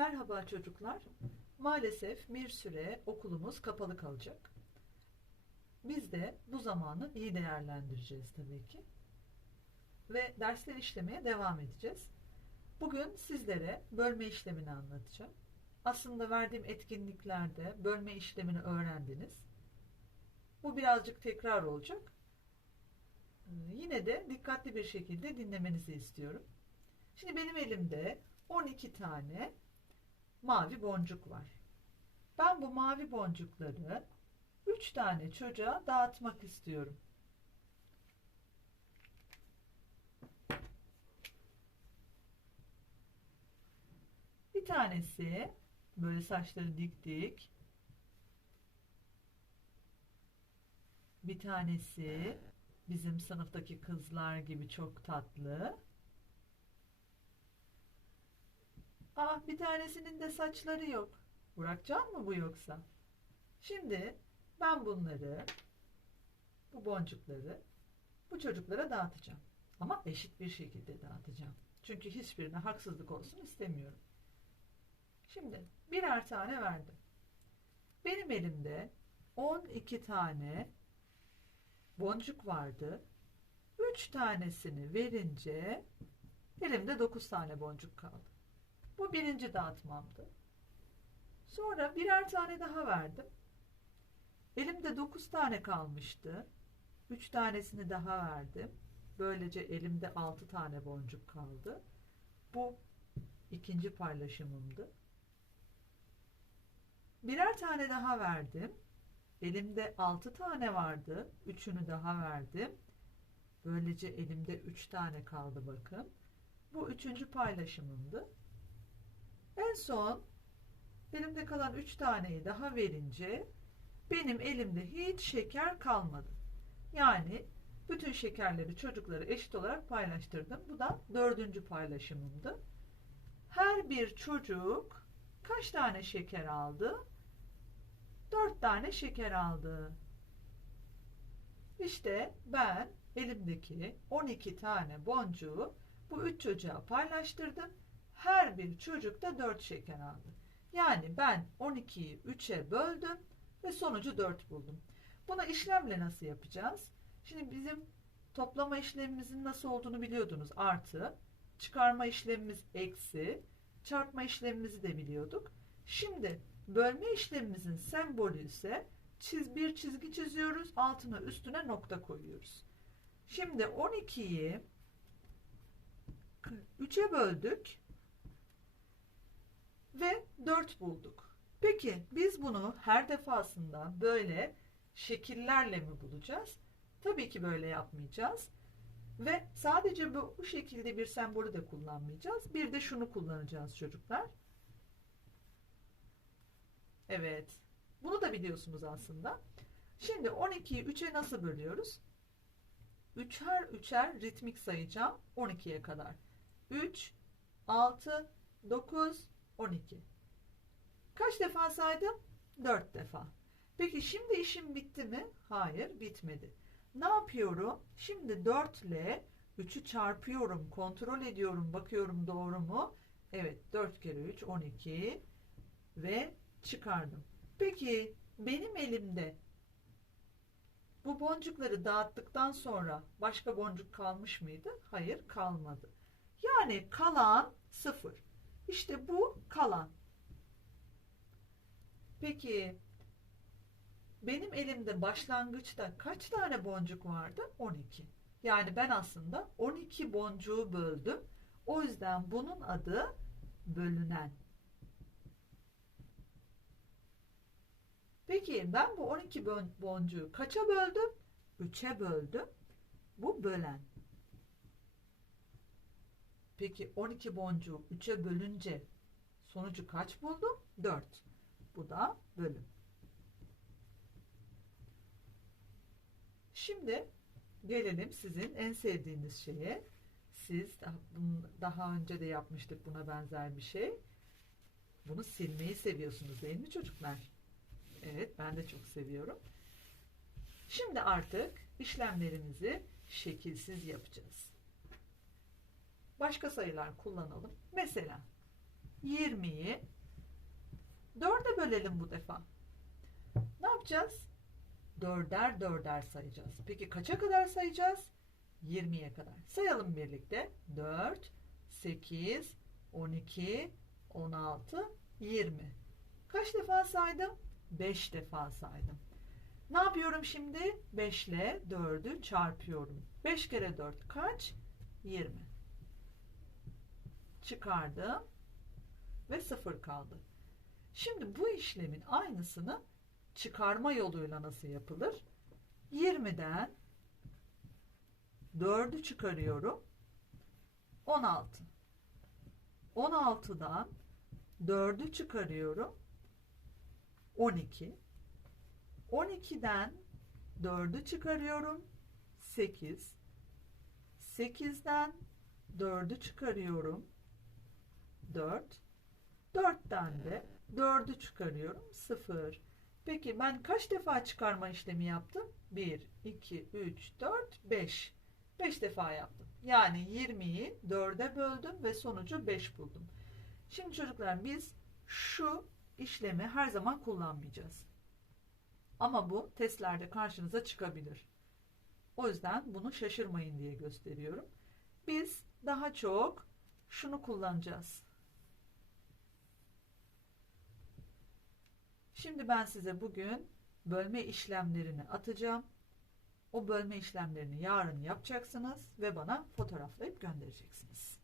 Merhaba çocuklar. Maalesef bir süre okulumuz kapalı kalacak. Biz de bu zamanı iyi değerlendireceğiz tabii ki. Ve dersler işlemeye devam edeceğiz. Bugün sizlere bölme işlemini anlatacağım. Aslında verdiğim etkinliklerde bölme işlemini öğrendiniz. Bu birazcık tekrar olacak. Ee, Yine de dikkatli bir şekilde dinlemenizi istiyorum. Şimdi benim elimde 12 tane mavi boncuk var. Ben bu mavi boncukları 3 tane çocuğa dağıtmak istiyorum. Bir tanesi böyle saçları dik dik. Bir tanesi bizim sınıftaki kızlar gibi çok tatlı. Ah bir tanesinin de saçları yok. Burakcan mı bu yoksa? Şimdi ben bunları, bu boncukları bu çocuklara dağıtacağım. Ama eşit bir şekilde dağıtacağım. Çünkü hiçbirine haksızlık olsun istemiyorum. Şimdi birer tane verdim. Benim elimde 12 tane boncuk vardı. 3 tanesini verince elimde 9 tane boncuk kaldı. Bu birinci dağıtmamdı. Sonra birer tane daha verdim. Elimde 9 tane kalmıştı. 3 tanesini daha verdim. Böylece elimde 6 tane boncuk kaldı. Bu ikinci paylaşımımdı. Birer tane daha verdim. Elimde 6 tane vardı. Üçünü daha verdim. Böylece elimde 3 tane kaldı bakın. Bu üçüncü paylaşımımdı. En son elimde kalan 3 taneyi daha verince benim elimde hiç şeker kalmadı. Yani bütün şekerleri çocuklara eşit olarak paylaştırdım. Bu da dördüncü paylaşımımdı. Her bir çocuk kaç tane şeker aldı? 4 tane şeker aldı. İşte ben elimdeki 12 tane boncuğu bu üç çocuğa paylaştırdım. Her bir çocuk da 4 şeker aldı. Yani ben 12'yi 3'e böldüm ve sonucu 4 buldum. Bunu işlemle nasıl yapacağız? Şimdi bizim toplama işlemimizin nasıl olduğunu biliyordunuz. Artı, çıkarma işlemimiz eksi, çarpma işlemimizi de biliyorduk. Şimdi bölme işlemimizin sembolü ise çiz, bir çizgi çiziyoruz, altına üstüne nokta koyuyoruz. Şimdi 12'yi 3'e böldük ve 4 bulduk. Peki biz bunu her defasında böyle şekillerle mi bulacağız? Tabii ki böyle yapmayacağız. Ve sadece bu, bu şekilde bir sembolü de kullanmayacağız. Bir de şunu kullanacağız çocuklar. Evet. Bunu da biliyorsunuz aslında. Şimdi 12'yi 3'e nasıl bölüyoruz? Üçer üçer ritmik sayacağım 12'ye kadar. 3, 6, 9, 12. Kaç defa saydım? 4 defa. Peki şimdi işim bitti mi? Hayır bitmedi. Ne yapıyorum? Şimdi 4 ile 3'ü çarpıyorum, kontrol ediyorum, bakıyorum doğru mu? Evet 4 kere 3 12 ve çıkardım. Peki benim elimde bu boncukları dağıttıktan sonra başka boncuk kalmış mıydı? Hayır kalmadı. Yani kalan sıfır. İşte bu kalan. Peki benim elimde başlangıçta kaç tane boncuk vardı? 12. Yani ben aslında 12 boncuğu böldüm. O yüzden bunun adı bölünen. Peki ben bu 12 boncuğu kaça böldüm? 3'e böldüm. Bu bölen. Peki 12 boncuğu 3'e bölünce sonucu kaç buldum? 4. Bu da bölüm. Şimdi gelelim sizin en sevdiğiniz şeye. Siz daha önce de yapmıştık buna benzer bir şey. Bunu silmeyi seviyorsunuz değil mi çocuklar? Evet ben de çok seviyorum. Şimdi artık işlemlerimizi şekilsiz yapacağız. Başka sayılar kullanalım. Mesela 20'yi 4'e bölelim bu defa. Ne yapacağız? Dörder dörder sayacağız. Peki kaça kadar sayacağız? 20'ye kadar. Sayalım birlikte. 4, 8, 12, 16, 20. Kaç defa saydım? 5 defa saydım. Ne yapıyorum şimdi? 5 ile 4'ü çarpıyorum. 5 kere 4 kaç? 20. Çıkardım ve 0 kaldı. Şimdi bu işlemin aynısını çıkarma yoluyla nasıl yapılır? 20'den 4'ü çıkarıyorum. 16. 16'dan 4'ü çıkarıyorum. 12. 12'den 4'ü çıkarıyorum. 8. 8'den 4'ü çıkarıyorum. 4. 4'ten de 4'ü çıkarıyorum. 0. Peki ben kaç defa çıkarma işlemi yaptım? 1, 2, 3, 4, 5. 5 defa yaptım. Yani 20'yi 4'e böldüm ve sonucu 5 buldum. Şimdi çocuklar biz şu işlemi her zaman kullanmayacağız. Ama bu testlerde karşınıza çıkabilir. O yüzden bunu şaşırmayın diye gösteriyorum. Biz daha çok şunu kullanacağız. Şimdi ben size bugün bölme işlemlerini atacağım. O bölme işlemlerini yarın yapacaksınız ve bana fotoğraflayıp göndereceksiniz.